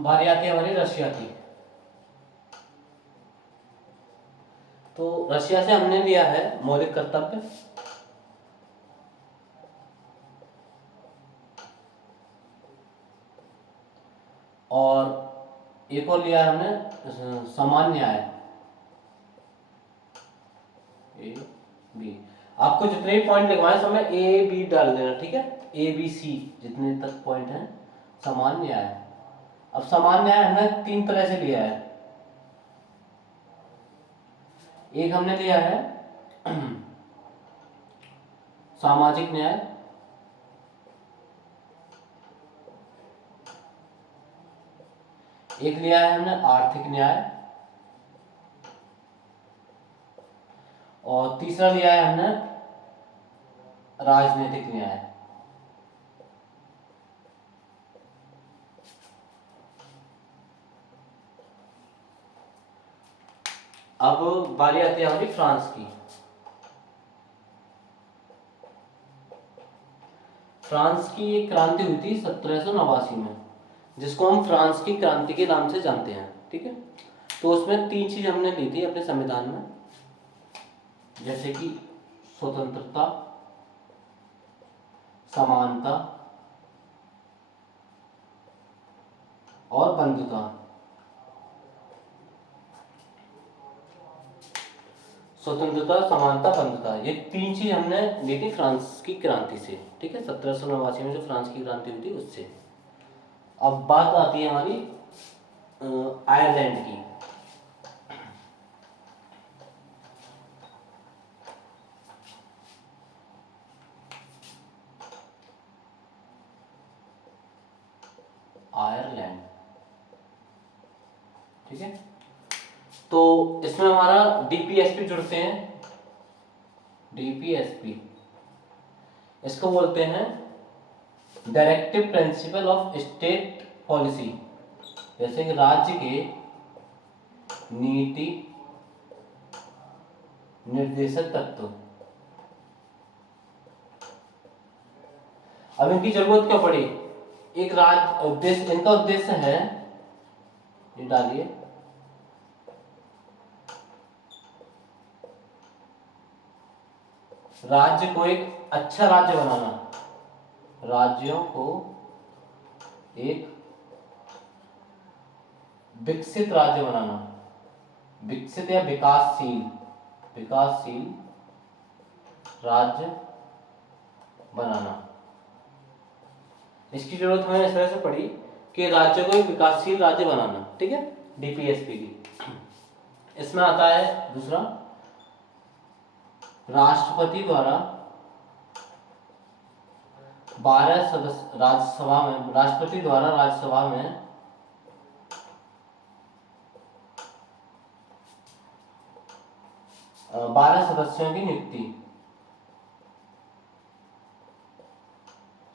बारी आती है हमारी रशिया की। तो रशिया से हमने लिया है मौलिक कर्तव्य, और एक और लिया है हमने समान न्याय, ए बी। आपको जितने भी पॉइंट लिखवाए सब में ए बी डाल देना, ठीक है, ए बी सी जितने तक पॉइंट हैं समान न्याय। अब समान न्याय हमने तीन तरह से लिया है। एक हमने लिया है सामाजिक न्याय, एक लिया है हमने आर्थिक न्याय, और तीसरा लिया है हमने राजनीतिक न्याय। अब बारी आती है हमारी फ्रांस की। फ्रांस की एक क्रांति हुई थी 1789 में, जिसको हम फ्रांस की क्रांति के नाम से जानते हैं, ठीक है। तो उसमें तीन चीज हमने ली थी अपने संविधान में, जैसे कि स्वतंत्रता, समानता और बंधुता। स्वतंत्रता, समानता, बंधुता, ये तीन चीज हमने ली थी फ्रांस की क्रांति से, ठीक है, 1789 में जो फ्रांस की क्रांति हुई थी उससे। अब बात आती है हमारी आयरलैंड की। आयरलैंड, ठीक है। तो इसमें हमारा डीपीएसपी जुड़ते हैं। डीपीएसपी इसको बोलते हैं directive principle of state policy, जैसे कि राज्य के नीति निर्देशक तत्व। अब इनकी जरूरत क्या पड़ी, एक राज्य उद्देश्य, इनका उद्देश्य है, ये डालिए, राज्य को एक अच्छा राज्य बनाना, राज्यों को एक विकसित राज्य बनाना, विकसित या विकासशील, विकासशील राज्य बनाना। इसकी जरूरत हमें इस तरह से पड़ी कि राज्य को एक विकासशील राज्य बनाना, ठीक है, डीपीएसपी की। इसमें आता है दूसरा, राष्ट्रपति द्वारा 12 सदस्य राज्यसभा में, राष्ट्रपति द्वारा राज्यसभा में 12 सदस्यों की नियुक्ति,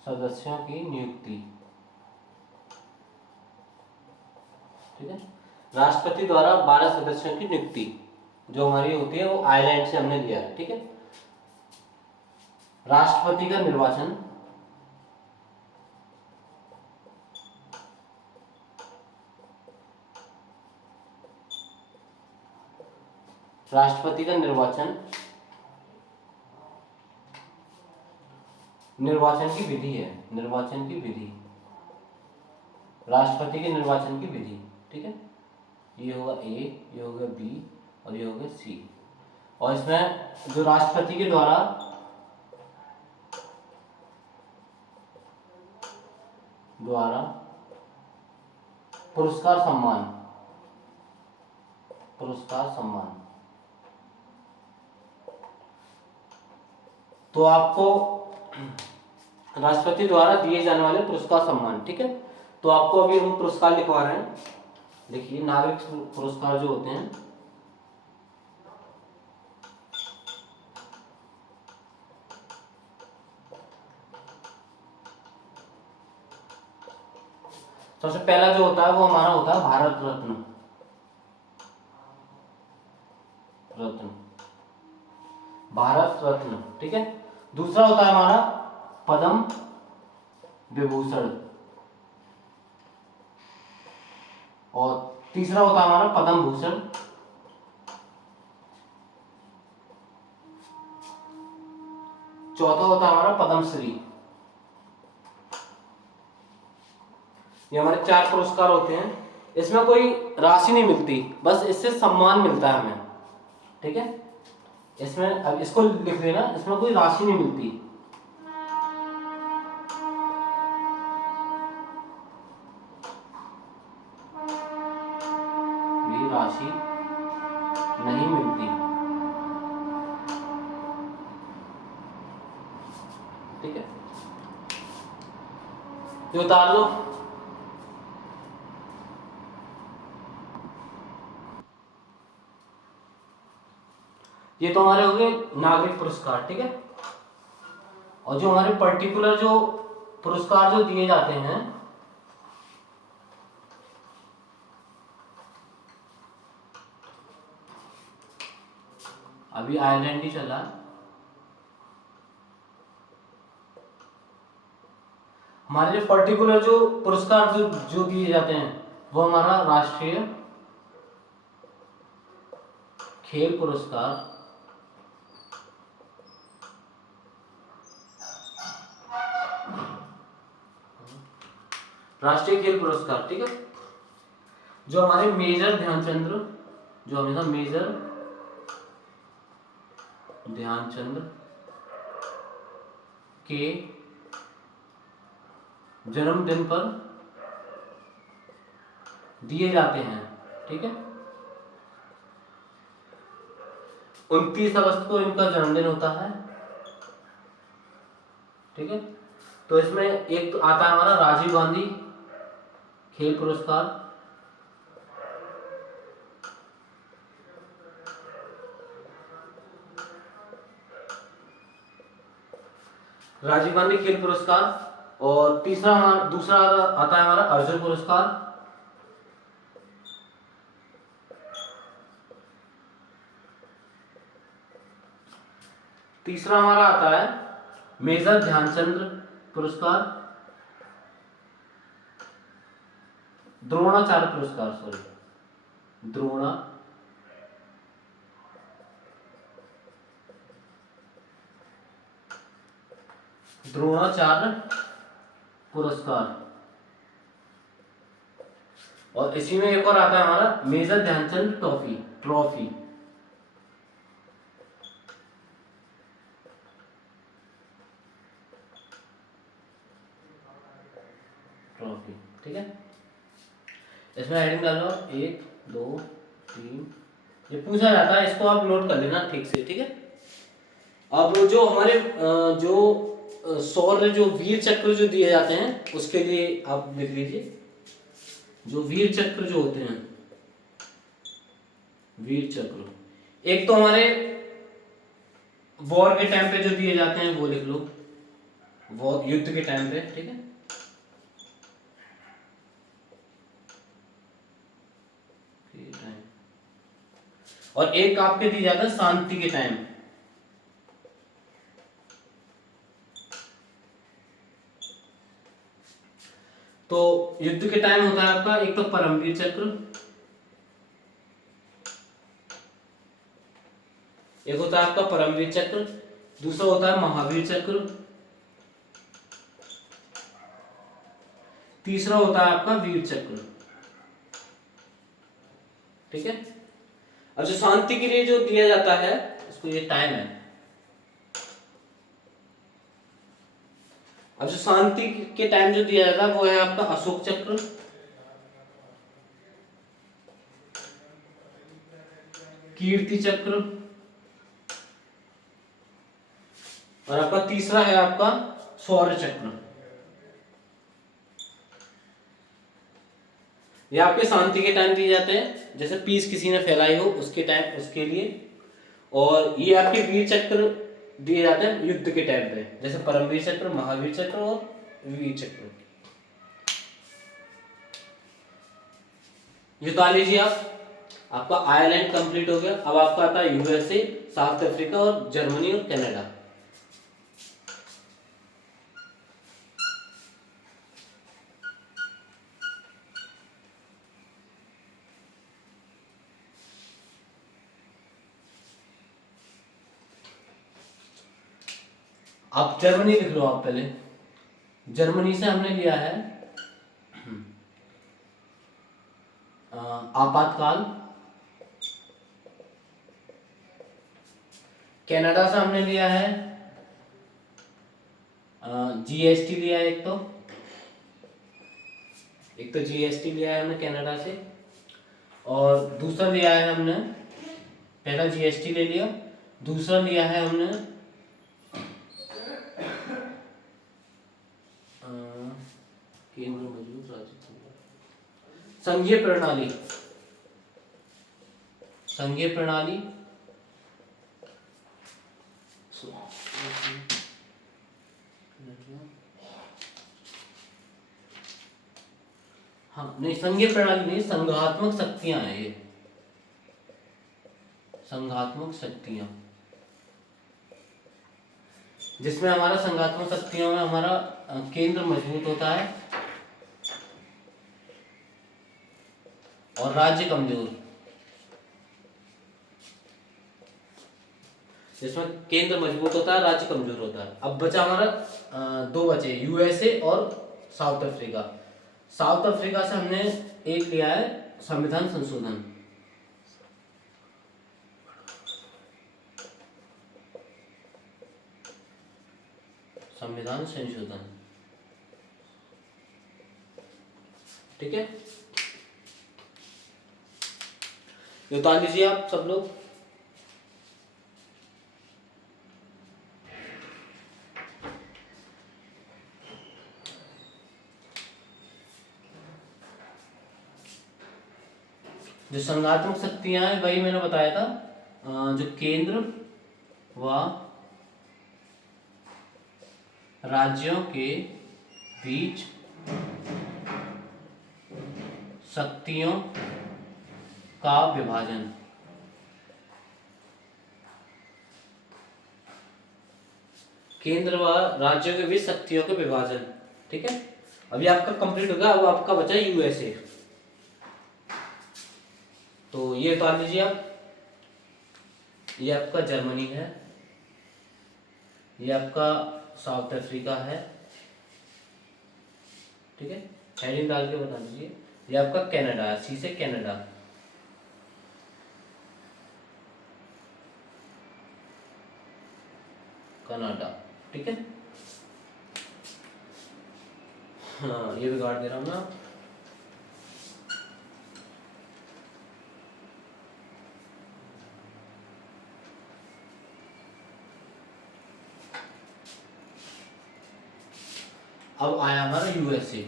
सदस्यों की नियुक्ति, ठीक है। राष्ट्रपति द्वारा 12 सदस्यों की नियुक्ति जो हमारी होती है वो आयरलैंड से हमने लिया है, ठीक है। राष्ट्रपति का निर्वाचन, राष्ट्रपति का निर्वाचन, निर्वाचन की विधि है, निर्वाचन की विधि, राष्ट्रपति के निर्वाचन की विधि, ठीक है। ये होगा ए, ये होगा बी और ये होगा सी। और इसमें जो राष्ट्रपति के द्वारा पुरस्कार सम्मान, पुरस्कार सम्मान, तो आपको राष्ट्रपति द्वारा दिए जाने वाले पुरस्कार सम्मान, ठीक है। तो आपको अभी हम पुरस्कार लिखवा रहे हैं, देखिए नागरिक पुरस्कार जो होते हैं, सबसे पहला जो होता है वो हमारा होता है भारत रत्न, रत्न, भारत रत्न, ठीक है। दूसरा होता है हमारा पद्म विभूषण, और तीसरा होता है हमारा पद्म भूषण, चौथा होता है हमारा पद्मश्री। ये हमारे 4 पुरस्कार होते हैं। इसमें कोई राशि नहीं मिलती, बस इससे सम्मान मिलता है हमें, ठीक है। इसमें अब इसको लिख लेना, इसमें कोई राशि नहीं मिलती। भी राशि नहीं मिलती, ठीक है। ये उतार लो। ये तो हमारे हो गए नागरिक पुरस्कार, ठीक है। और जो हमारे पर्टिकुलर जो पुरस्कार जो दिए जाते हैं, अभी आयरलैंड ही चल रहा है। हमारे जो पर्टिकुलर जो पुरस्कार जो दिए जाते हैं वो हमारा राष्ट्रीय खेल पुरस्कार, राष्ट्रीय खेल पुरस्कार, ठीक है। जो हमारे मेजर ध्यानचंद्र, जो हमेशा मेजर ध्यानचंद्र के जन्मदिन पर दिए जाते हैं, ठीक है। 29 अगस्त को इनका जन्मदिन होता है, ठीक है। तो इसमें एक तो आता है हमारा राजीव गांधी खेल पुरस्कार, राजीव गांधी खेल पुरस्कार। और दूसरा आता है हमारा अर्जुन पुरस्कार, तीसरा हमारा आता है मेजर ध्यानचंद्र पुरस्कार, द्रोणाचार्य पुरस्कार, सॉरी द्रोणाचार्य पुरस्कार। और इसी में एक और आता है हमारा मेजर ध्यानचंद ट्रॉफी, ठीक है। इसमें हेडिंग डालो 1 2 3, ये पूछा जाता है, इसको आप नोट कर लेना ठीक से, ठीक है। अब जो हमारे जो शौर्य जो वीर चक्र जो दिए जाते हैं उसके लिए आप लिख लीजिए। जो वीर चक्र जो होते हैं, वीर चक्र, एक तो हमारे वॉर के टाइम पे जो दिए जाते हैं वो लिख लो, वॉर युद्ध के टाइम पे, ठीक है। और एक आपके दिया जाता है शांति के टाइम। तो युद्ध के टाइम होता है आपका एक तो परमवीर चक्र, एक होता है आपका परमवीर चक्र, दूसरा होता है महावीर चक्र, तीसरा होता है आपका वीर चक्र, ठीक है। अब जो शांति के लिए जो दिया जाता है इसको, ये टाइम है। अब जो शांति के टाइम जो दिया जाता है वो है आपका अशोक चक्र, कीर्ति चक्र, और आपका तीसरा है आपका शौर्य चक्र। ये आपके शांति के टाइम दिए जाते हैं, जैसे पीस किसी ने फैलाई हो उसके टाइम, उसके लिए। और ये आपके वीर चक्र दिए जाते हैं युद्ध के टाइम पे, जैसे परमवीर चक्र, महावीर चक्र और वीर चक्र। ये तो लीजिए आप, आपका आयरलैंड कंप्लीट हो गया। अब आपका आता है यूएसए, साउथ अफ्रीका और जर्मनी और कनाडा। अब जर्मनी लिख लो आप पहले। जर्मनी से हमने लिया है आपातकाल। कनाडा से हमने लिया है जीएसटी लिया है। एक तो जीएसटी लिया है हमने कनाडा से, और दूसरा लिया है हमने, पहला जीएसटी ले लिया, दूसरा लिया है हमने केंद्र मजबूत राज्य संघीय प्रणाली। संघीय प्रणाली हाँ नहीं, संघीय प्रणाली नहीं, संघात्मक शक्तियां हैं ये, संघात्मक शक्तियां, जिसमें हमारा संघात्मक शक्तियों में हमारा केंद्र मजबूत होता है और राज्य कमजोर। जिसमें केंद्र मजबूत होता है, राज्य कमजोर होता है। अब बचा हमारा दो बचे, यूएसए और साउथ अफ्रीका। साउथ अफ्रीका से हमने एक लिया है संविधान संशोधन। संविधान संशोधन, ठीक है, ये उतार लीजिए आप सब लोग। जो संघात्मक शक्तियां हैं वही मैंने बताया था, जो केंद्र व राज्यों के बीच शक्तियों का विभाजन। केंद्र व राज्यों के बीच शक्तियों के विभाजन, ठीक है। अभी आपका कंप्लीट होगा। अब आपका बचा यूएसए, तो ये उतार लीजिए आप। ये आपका जर्मनी है, ये आपका साउथ अफ्रीका है, ठीक है, हेडिंग डाल के बता दीजिए। ये आपका कनाडा है, सी से कनाडा, कनाडा, ठीक है। हाँ, ये बिगाड़ दे रहा हूं ना। अब आया हमारा यूएसए।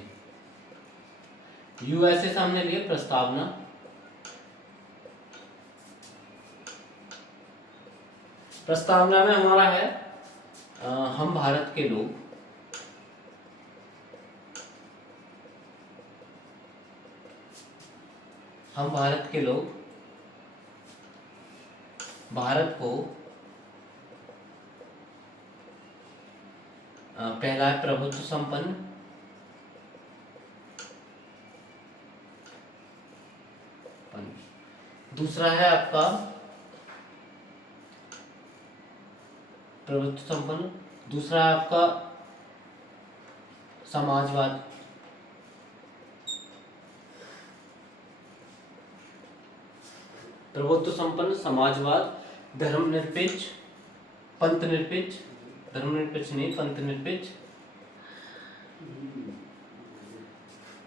यूएसए से हमने लिए प्रस्तावना। प्रस्तावना में हमारा है हम भारत के लोग भारत को पहला है प्रभुत्व संपन्न, दूसरा है आपका प्रभुत्व संपन्न, दूसरा है आपका समाजवाद, प्रभुत्व संपन्न, समाजवाद, धर्मनिरपेक्ष, पंथ निरपेक्ष, धर्मनिरपेक्ष नहीं, पंथ निरपेक्ष।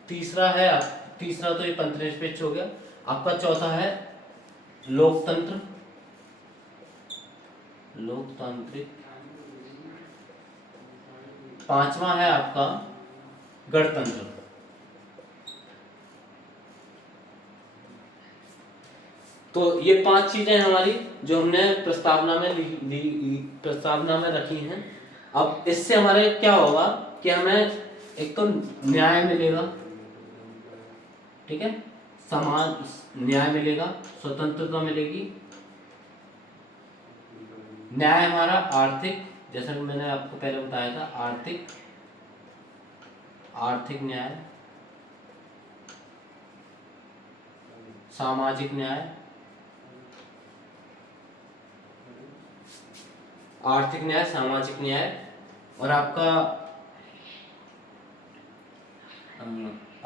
तीसरा तो ये पंथ निरपेक्ष हो गया। आपका चौथा है लोकतंत्र, लोकतांत्रिक। पांचवा है आपका गणतंत्र। तो ये 5 चीजें हमारी जो हमने प्रस्तावना में रखी हैं। अब इससे हमारे क्या होगा कि हमें एक तो न्याय मिलेगा, ठीक है, समान न्याय मिलेगा, स्वतंत्रता मिलेगी। न्याय हमारा आर्थिक, जैसा कि मैंने आपको पहले बताया था, आर्थिक न्याय, सामाजिक न्याय, आर्थिक न्याय, सामाजिक न्याय, और आपका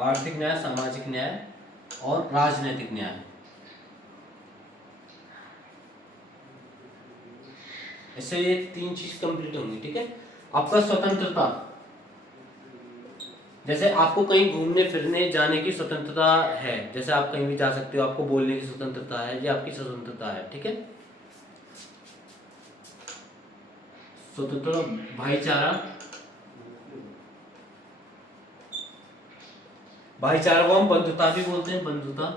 आर्थिक न्याय, सामाजिक न्याय और राजनीतिक न्याय। इससे ये 3 चीज कंप्लीट होंगी, ठीक है। आपका स्वतंत्रता, जैसे आपको कहीं घूमने फिरने जाने की स्वतंत्रता है, जैसे आप कहीं भी जा सकते हो, आपको बोलने की स्वतंत्रता है, ये आपकी स्वतंत्रता है, ठीक है। स्वतंत्रता, भाईचारा, भाईचारा को हम बंधुता भी बोलते हैं, बंधुता,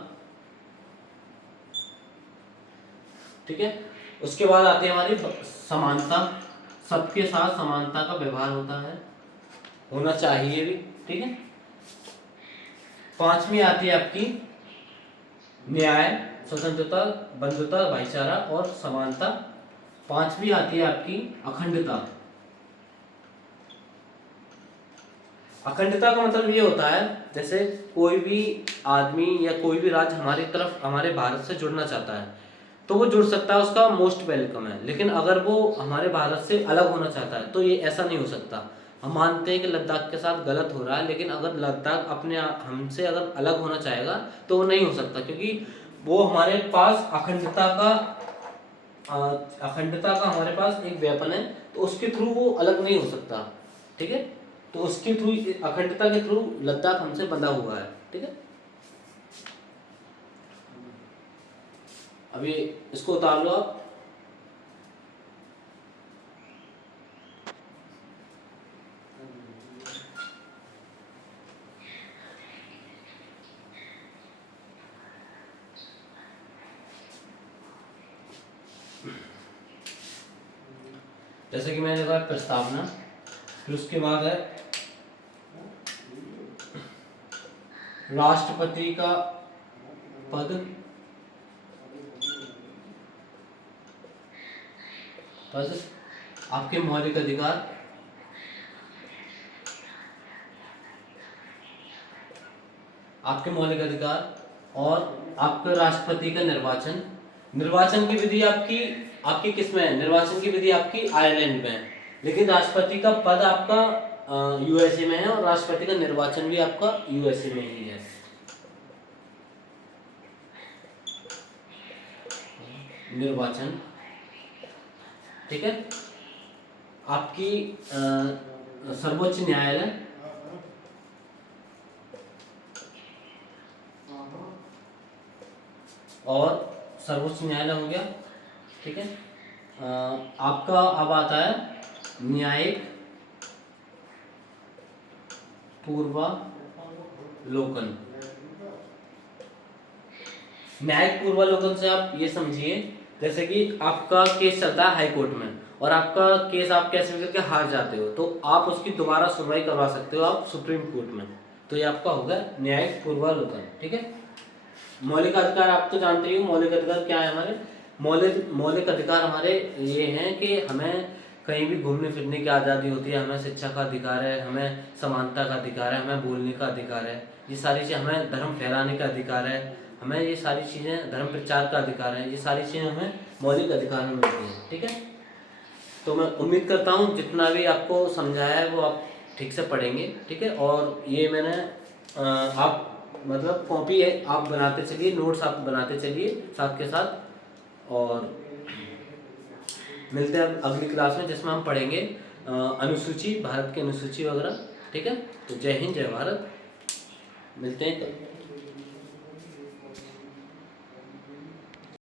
ठीक है। उसके बाद आती है हमारी समानता, सबके साथ समानता का व्यवहार होता है, होना चाहिए भी, ठीक है। 5वीं आती है आपकी न्याय, स्वतंत्रता, बंधुता, भाईचारा और समानता। 5वीं आती है आपकी अखंडता। अखंडता का मतलब ये होता है, जैसे कोई भी आदमी या कोई भी राज्य हमारी तरफ, हमारे भारत से जुड़ना चाहता है तो वो जुड़ सकता है, उसका मोस्ट वेलकम है। लेकिन अगर वो हमारे भारत से अलग होना चाहता है तो ये ऐसा नहीं हो सकता। हम मानते हैं कि लद्दाख के साथ गलत हो रहा है, लेकिन अगर लद्दाख अपने हमसे अगर अलग होना चाहेगा तो वो नहीं हो सकता, क्योंकि वो हमारे पास अखंडता का हमारे पास एक वेपन है, तो उसके थ्रू वो अलग नहीं हो सकता, ठीक है। तो उसके थ्रू, अखंडता के थ्रू लद्दाख हमसे बंधा हुआ है, ठीक है। अभी इसको उतार लो आप। जैसे कि मैंने कहा प्रस्तावना, फिर उसके बाद है राष्ट्रपति का पद, आपके मौलिक अधिकार, और आपका राष्ट्रपति का निर्वाचन। निर्वाचन की विधि आपकी आपकी किस में है? निर्वाचन की विधि आपकी आयरलैंड में है, लेकिन राष्ट्रपति का पद आपका यूएसए में है, और राष्ट्रपति का निर्वाचन भी आपका यूएसए में ही है। निर्वाचन, ठीक है। आपकी सर्वोच्च न्यायालय, और सर्वोच्च न्यायालय हो गया, ठीक है। आपका अब आता है न्यायिक पूर्वालोकन। न्यायिक पूर्वालोकन से आप ये समझिए, जैसे कि आपका केस चलता है हाई कोर्ट में, और आपका केस आप कैसे करके हार जाते हो, तो आप उसकी दोबारा सुनवाई करवा सकते हो आप सुप्रीम कोर्ट में। तो ये आपका होगा न्यायिक पूर्वालोकन, ठीक है। मौलिक अधिकार आप तो जानते ही हो। मौलिक अधिकार क्या है हमारे? मौलिक अधिकार हमारे ये हैं कि हमें कहीं भी घूमने फिरने की आज़ादी होती है, हमें शिक्षा का अधिकार है, हमें समानता का अधिकार है, हमें बोलने का अधिकार है, ये सारी चीज़ें, हमें धर्म फैलाने का अधिकार है, हमें ये सारी चीज़ें, धर्म प्रचार का अधिकार है, ये सारी चीज़ें हमें मौलिक अधिकार में मिलती हैं, ठीक है। तो मैं उम्मीद करता हूँ जितना भी आपको समझाया है वो आप ठीक से पढ़ेंगे, ठीक है। और ये मैंने आप मतलब कॉपी है, आप बनाते चलिए, नोट्स आप बनाते चलिए साथ के साथ, और मिलते हैं अगली क्लास में जिसमें हम पढ़ेंगे अनुसूची, भारत की अनुसूची वगैरह, ठीक है। तो जय हिंद, जय भारत, मिलते हैं कल।